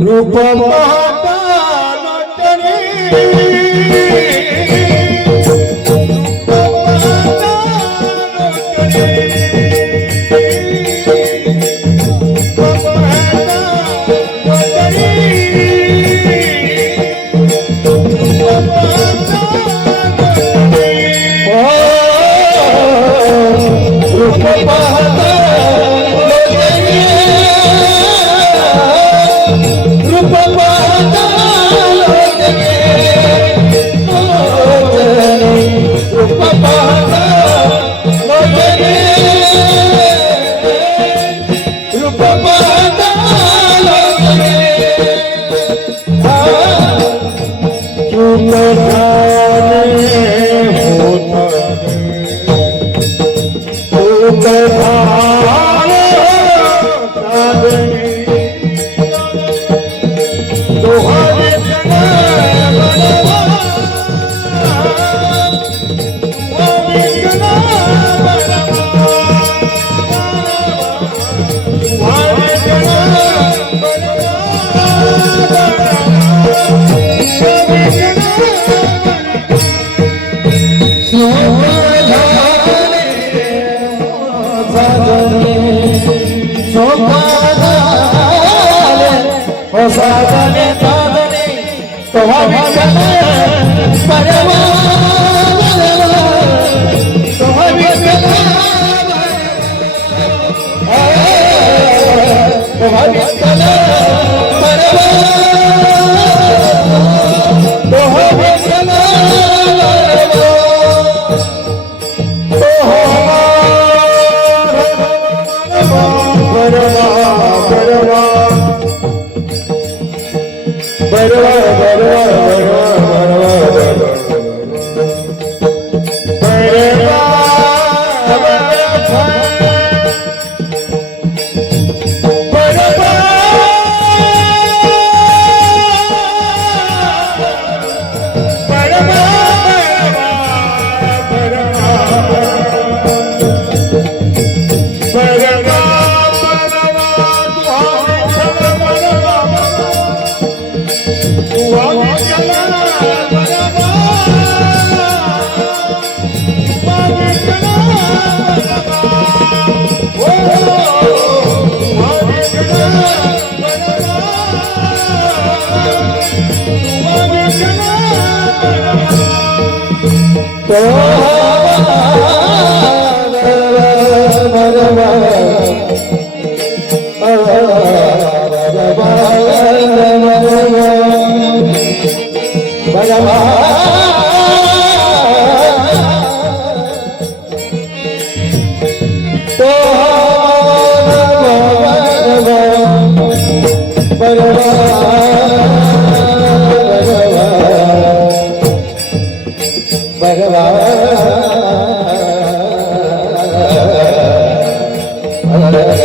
रूप पाहता लोचने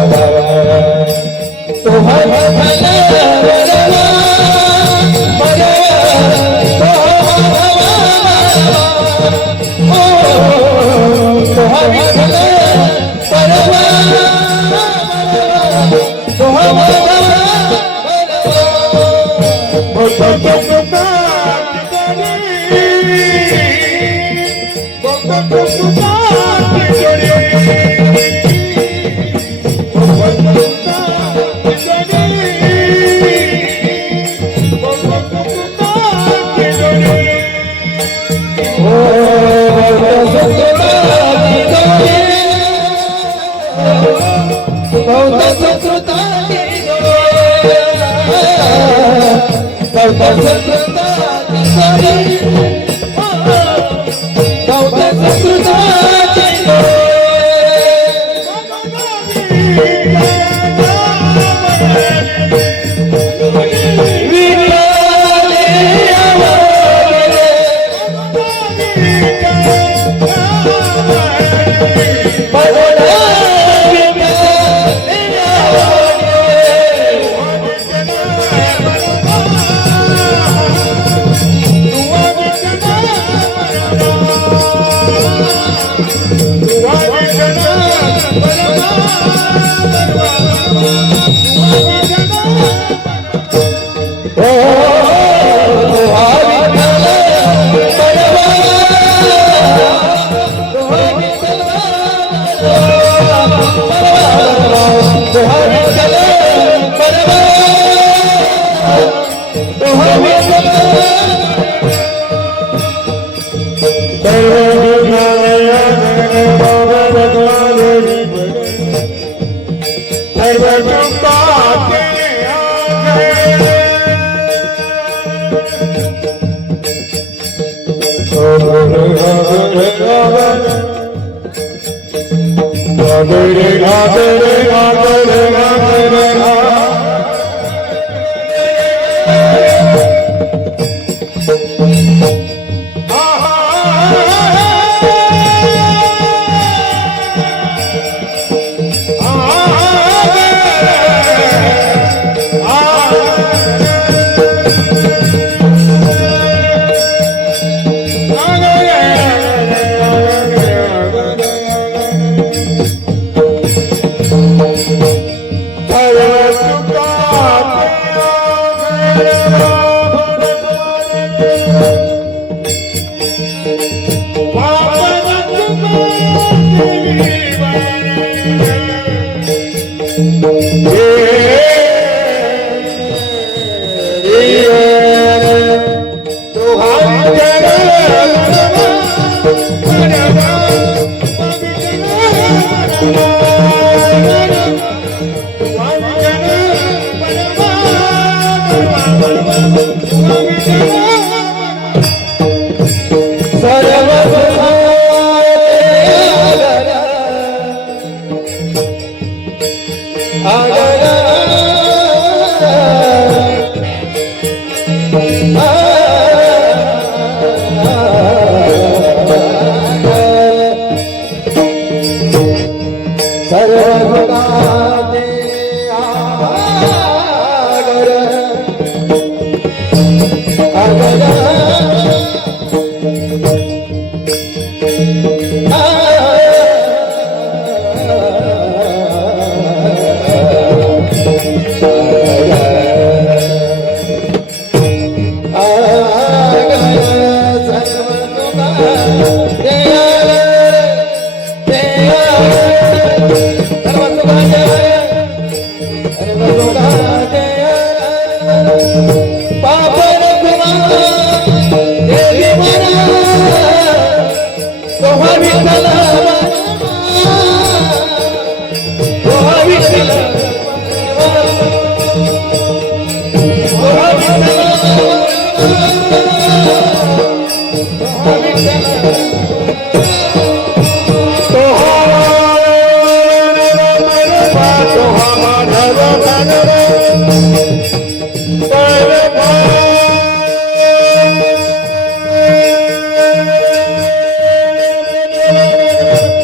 Thank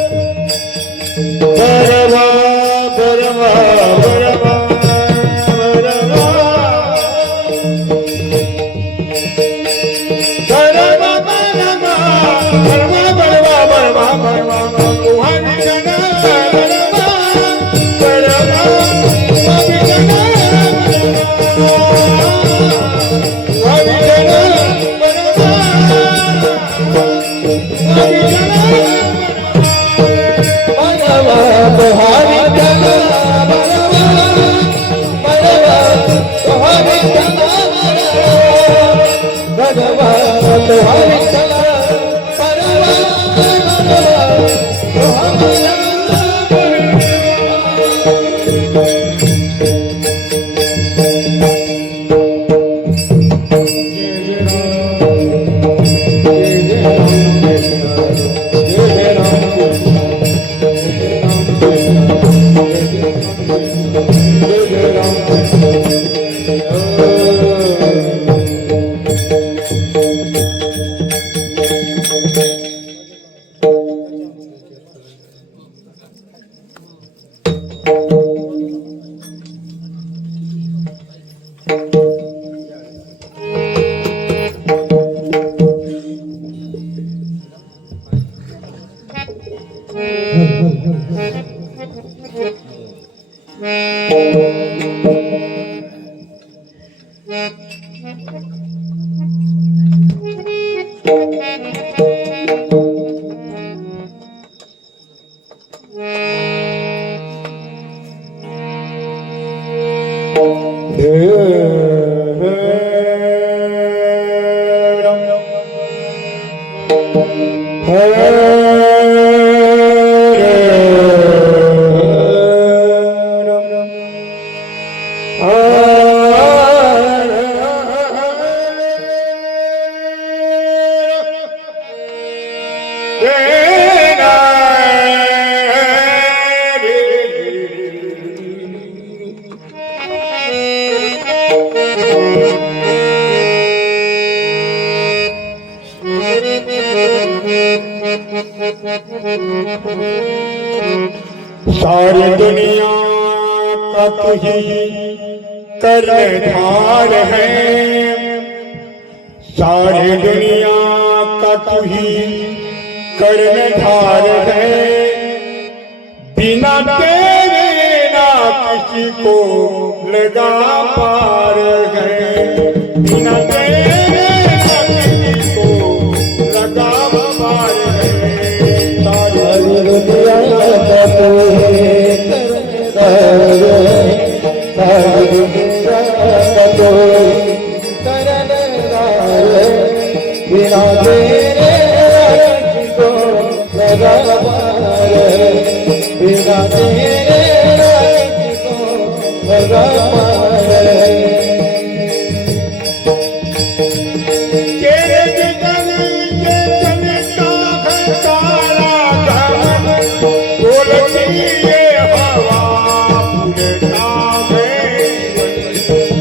you. सारी दुनिया का तू ही कर्णधार है, सारी दुनिया का तू ही कर्णधार है। बिना तेरे ना किसी को लगा पार है, बिना तेरे ना किसी को लगा पार है। सारी दुनिया का तू ही कर्णधार है, सारी दुनिया का तू ही कर्णधार है। बिना तेरे किसी को लगा पार है, बिना तेरे किसी को लगा पार है। तेरे बिगन के चलता है सारा जहान, बोलती ये हवा उड़ता है।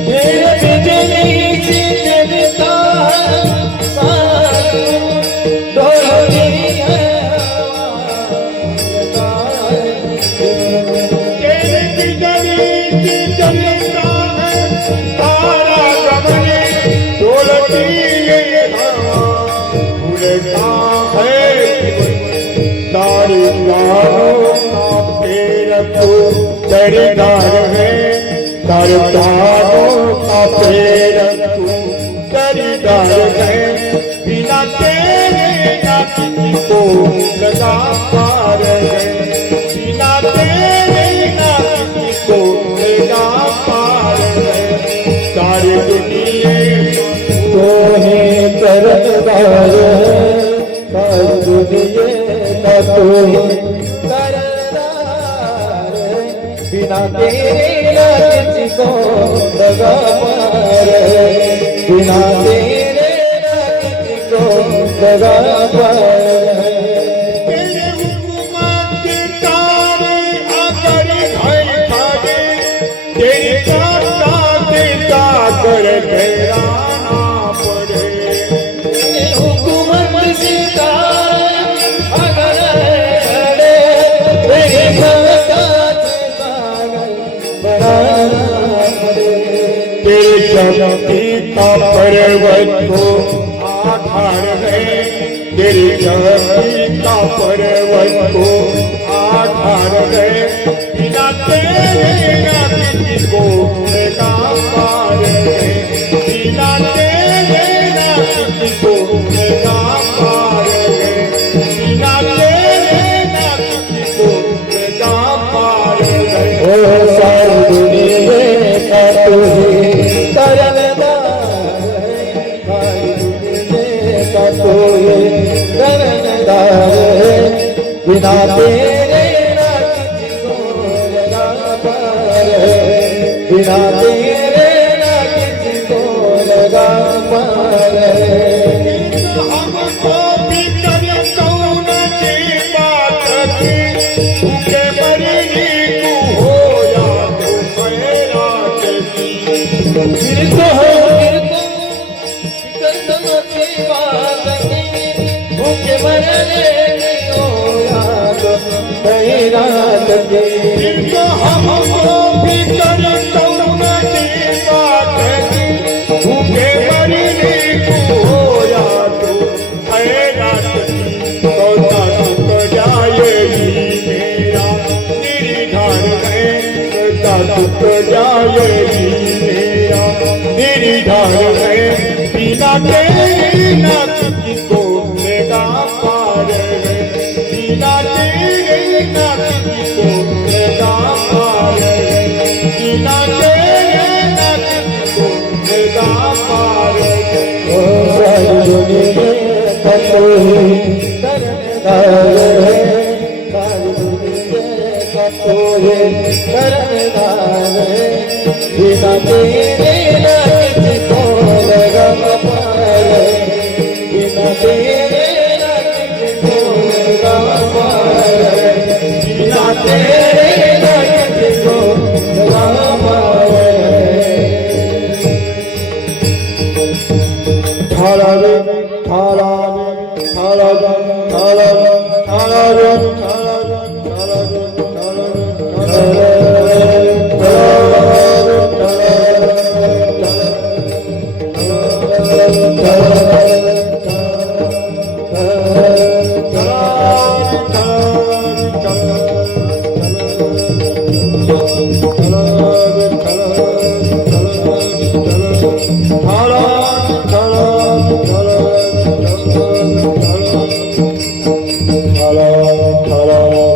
तेरे बिजली से चलता है सारा डोलती है हवा उड़ता है। तेरे बिजली से चलता है सारा जहान, डोलती ये हवा उड़ता है। सारी गानों का पेड़ तो दरदार है, सारे गानों का पेड़ तो दरदार है। बिना तेरे ना किसी को लगा पार है, बिना तेरे ना किसी को लगा पार है। सारी दुनिया तो है कर्णधार है, सारी दुनिया का तो है कर्णधार है। बिना तेरे ना किसी को लगा पार है, बिना तेरे ना किसी को लगा पार है। तेरे हुकूमत के तारे आकर घर खाने, तेरी ताकत से जाकर ठहराना पड़े। तेरे हुकूमत से तारे आकर खड़े, तेरी ताकत से पागल बनाना पड़े। तेरी शक्ति का पर्वत को आधार है, तेरी शक्ति का पर्वत को आधार है, बिना तेरे ना किसी को का पार है, बिना तेरे ना किसी को का पार है, बिना तेरे ना किसी को का पार है। ओ सारी दुनिया का तू ही करनदार है, सारी दुनिया का तू ही करनदार है, बिना तेरे ना किसी को लगा पार है, बिना तेरे ना किसी को लगा पार है। हमको भी कर कौन की बात की, भूखे मरने को हो या तो मेरा चली। फिर तो करतम की बात की, भूखे मरने की हो याद कहीं रात की। फिर तो हमको भी कर कौन की बात की, भूखे मरने को हो या तो मेरा चली। सौदा टूट जाएगी मेरा निर्धार है, सौदा टूट जाएगी मेरा निर्धार है, बिना तेरे ना किसी को लेगा पार है, बिना तेरे ना किसी को लेगा पार है, बिना तेरे ना किसी को लेगा पार है। ओ सारी दुनिया का तू ही करनदार है, सारी दुनिया का तू ही करनदार है, बिना तेरे ना किसी को लगा पार है, बिना तेरे ना किसी को लगा पार है, बिना तेरे ना किसी को लगा पार है। थारा रे थारा रे थारा रे थारा रे थारा रे थारा रे थारा रे थारा रे Hello.